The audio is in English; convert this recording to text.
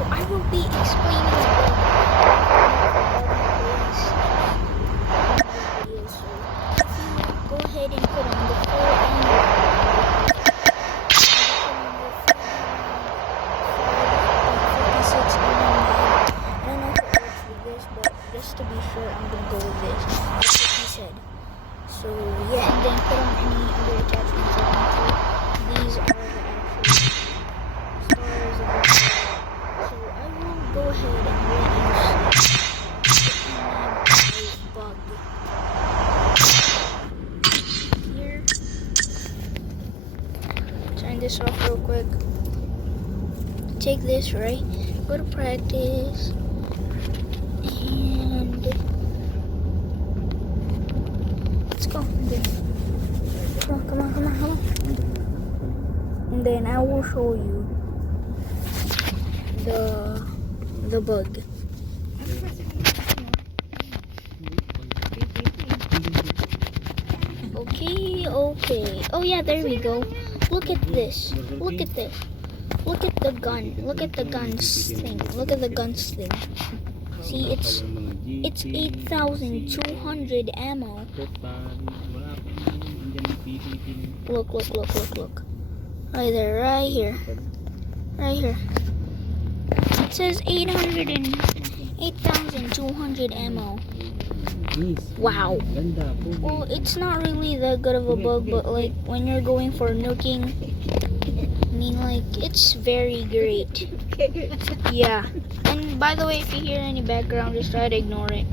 So I will be explaining the video. So if you go ahead and put on the full angle, I don't know if it works with this, but just to be sure, I'm gonna go with this. That's what he said. So yeah, and then put on any other attachments you want to. These are the actual stars of the video. So I will go ahead and let you see the bug here. Turn this off real quick. Take this, right? Go to practice and let's go. Come on. And then I will show you the bug. Okay. Oh yeah, there we go. Look at this. Look at the gun. Look at the guns thing. Look at the guns thing. See, it's 8,200 ammo. Look. Right there, right here. It says 8,200 ammo. Wow. Well, it's not really that good of a bug, but like when you're going for nuking, I mean, like, it's very great. Yeah. And by the way, if you hear any background, just try to ignore it.